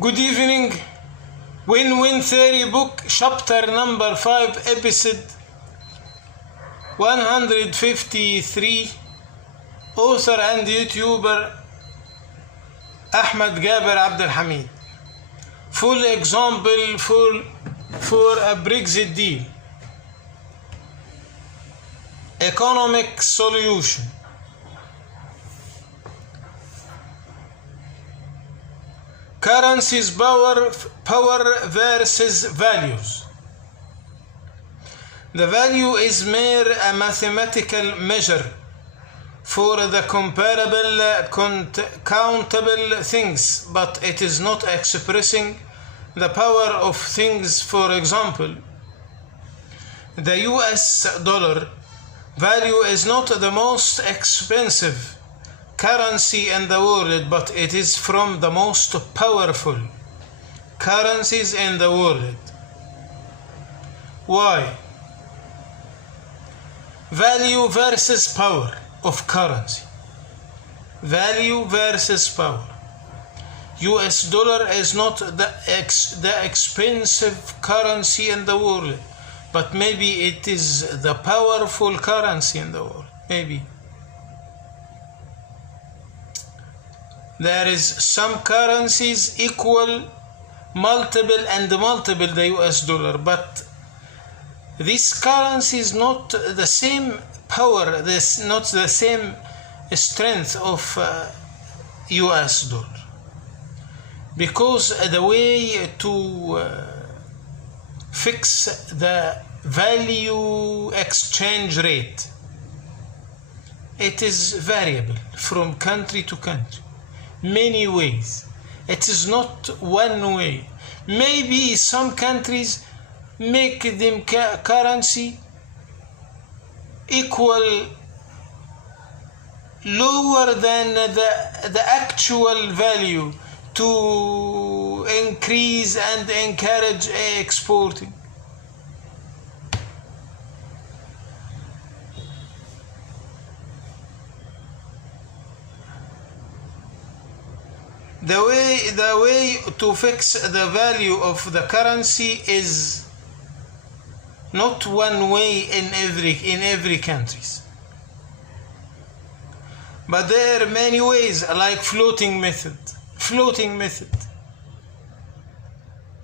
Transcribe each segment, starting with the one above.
Good evening. Win-Win Theory book, chapter number 5, episode 153. Author and YouTuber Ahmed Gaber Abdelhamid. Full example for a Brexit deal. Economic solution. Currencies power versus values. The value is mere a mathematical measure for the comparable, countable things, but it is not expressing the power of things. For example, the US dollar value is not the most expensive currency in the world, but it is from the most powerful currencies in the world. Why? Value versus power of currency. Value versus power. US dollar is not the expensive currency in the world, but maybe it is the powerful currency in the world. Maybe. There is some currencies equal multiple the US dollar, but this currency is not the same power, not the same strength of US dollar, because the way to fix the value exchange rate, it is variable from country to country. Many ways. It is not one way. Maybe some countries make them currency equal lower than the actual value to increase and encourage exporting. The way to fix the value of the currency is not one way in every country, but there are many ways, like floating method,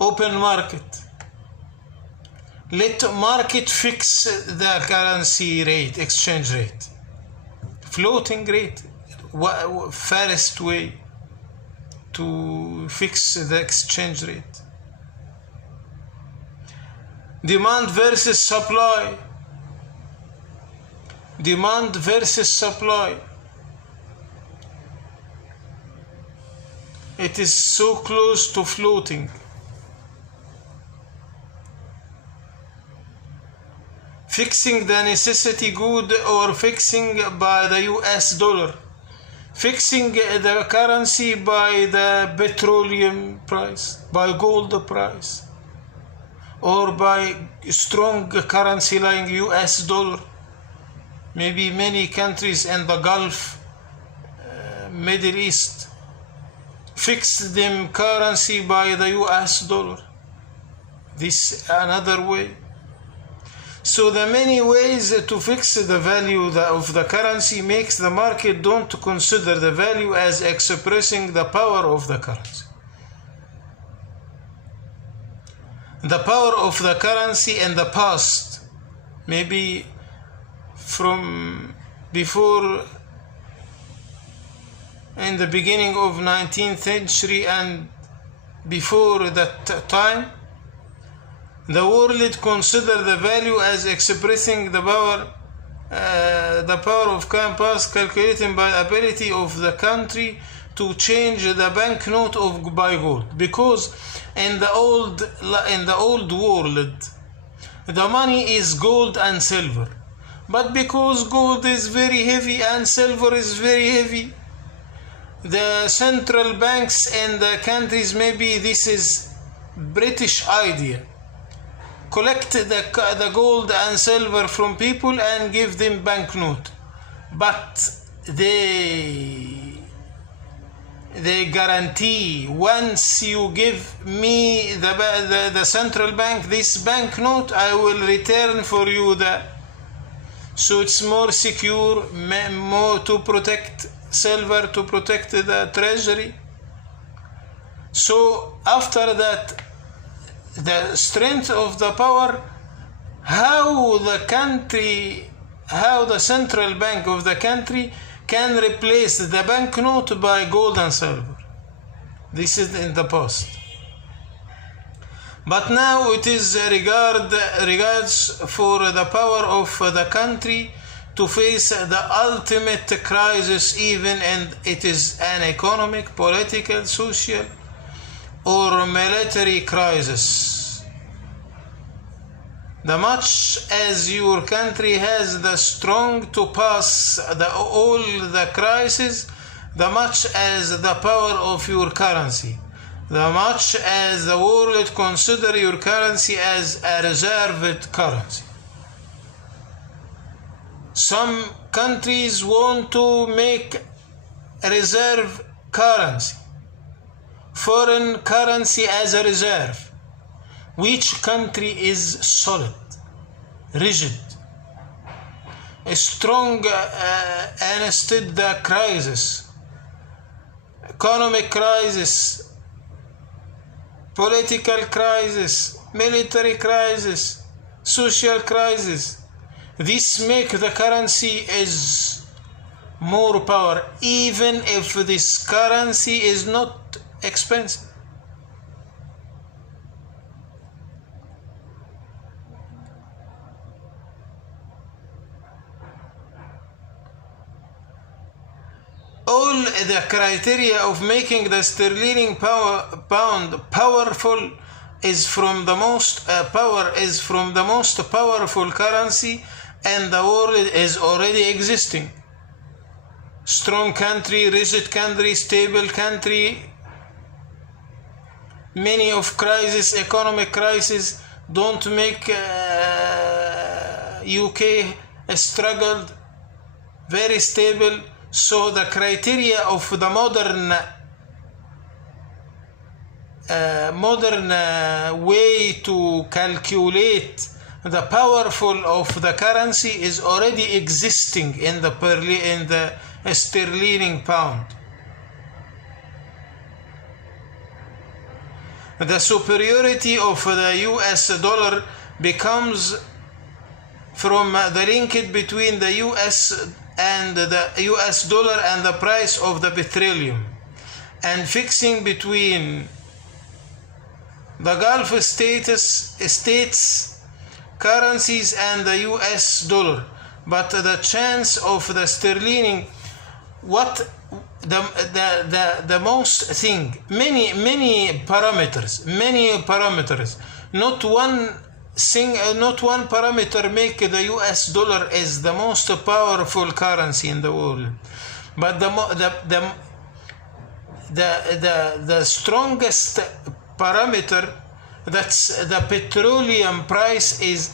open market. Let market fix the currency rate, exchange rate, floating rate, first way to fix the exchange rate. Demand versus supply. Demand versus supply. It is so close to floating. Fixing the necessity good or fixing by the US dollar. Fixing the currency by the petroleum price, by gold price, or by strong currency like US dollar. Maybe many countries in the Gulf, Middle East, fix them currency by the US dollar. This another way. So the many ways to fix the value of the currency makes the market don't consider the value as expressing the power of the currency. The power of the currency in the past, maybe from before, in the beginning of 19th century and before that time, the world considered the value as expressing the power of past, calculated by ability of the country to change the banknote by gold. Because in the old world, the money is gold and silver. But because gold is very heavy and silver is very heavy, the central banks in the countries, maybe this is British idea, collect the gold and silver from people and give them banknote, but they they guarantee, once you give me the central bank this banknote, I will return for you so it's more secure, more to protect silver, to protect the treasury. So after that, the strength of the power, how the central bank of the country can replace the banknote by gold and silver. This is in the past. But now it is regards for the power of the country to face the ultimate crisis, even and it is an economic, political, social, or military crisis. The much as your country has the strength to pass all the crises, the much as the power of your currency, the much as the world consider your currency as a reserved currency. Some countries want to make a reserve currency, foreign currency as a reserve. Which country is solid, rigid, strong against the crisis, economic crisis, political crisis, military crisis, social crisis. This make the currency is more power, even if this currency is not expensive. All the criteria of making the sterling pound powerful is from the most powerful currency, and the world is already existing. Strong country, rigid country, stable country. Many of crisis, economic crisis, don't make UK struggled, very stable. So the criteria of the modern way to calculate the powerful of the currency is already existing in the sterling pound. The superiority of the US dollar becomes from the link between the US dollar and the price of the petroleum, and fixing between the Gulf states currencies and the US dollar. But the chance of the sterling, the most thing, many parameters, not one parameter make the US dollar is the most powerful currency in the world, but the strongest parameter, that's the petroleum price, is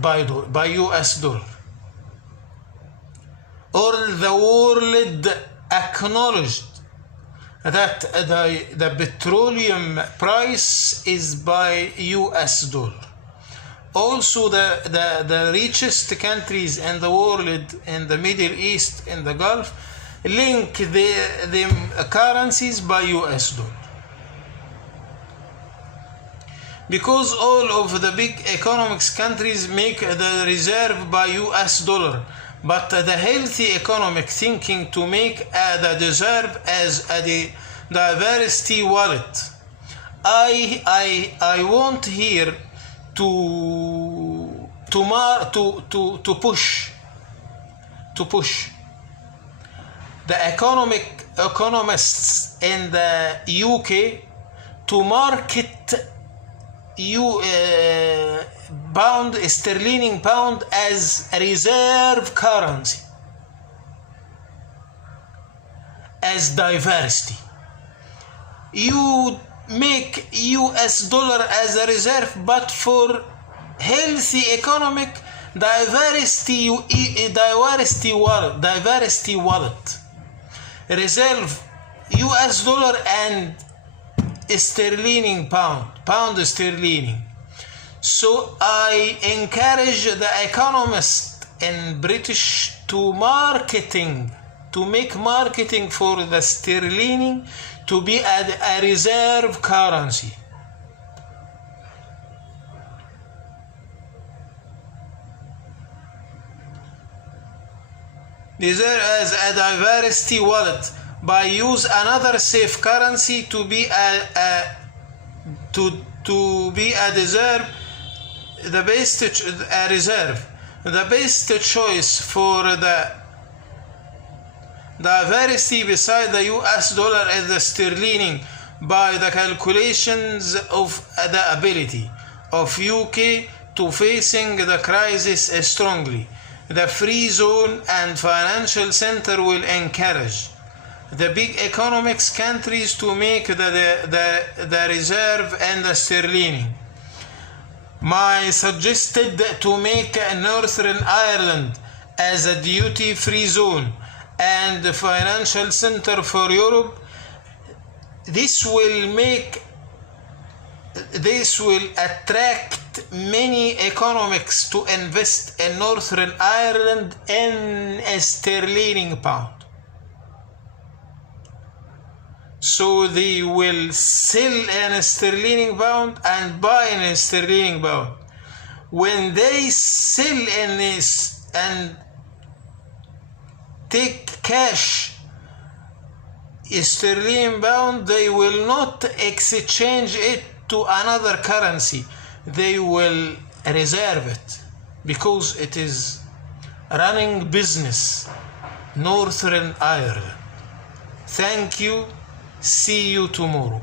by US dollar. All the world acknowledged that the petroleum price is by US dollar. Also the richest countries in the world, in the Middle East, in the Gulf, link the currencies by US dollar. Because all of the big economics countries make the reserve by US dollar, but the healthy economic thinking to make the reserve as a diversity wallet. I want here to push the economists in the UK to market sterling pound as a reserve currency, as diversity. You make US dollar as a reserve, but for healthy economic diversity wallet. Reserve US dollar and sterling pound sterling. So I encourage the economists in British to make marketing for the sterling to be a reserve currency. Reserve as a diversity wallet by use another safe currency to be a reserve. The best choice for the diversity beside the US dollar is the sterling by the calculations of the ability of UK to facing the crisis strongly. The free zone and financial center will encourage the big economics countries to make the reserve and the sterling. My suggested to make Northern Ireland as a duty-free zone and the financial center for Europe. This will attract many economics to invest in Northern Ireland in a sterling pound. So they will sell in a sterling pound and buy in a sterling pound. When they sell in this and take cash sterling pound, they will not exchange it to another currency. They will reserve it because it is running business. Northern Ireland. Thank you. See you tomorrow.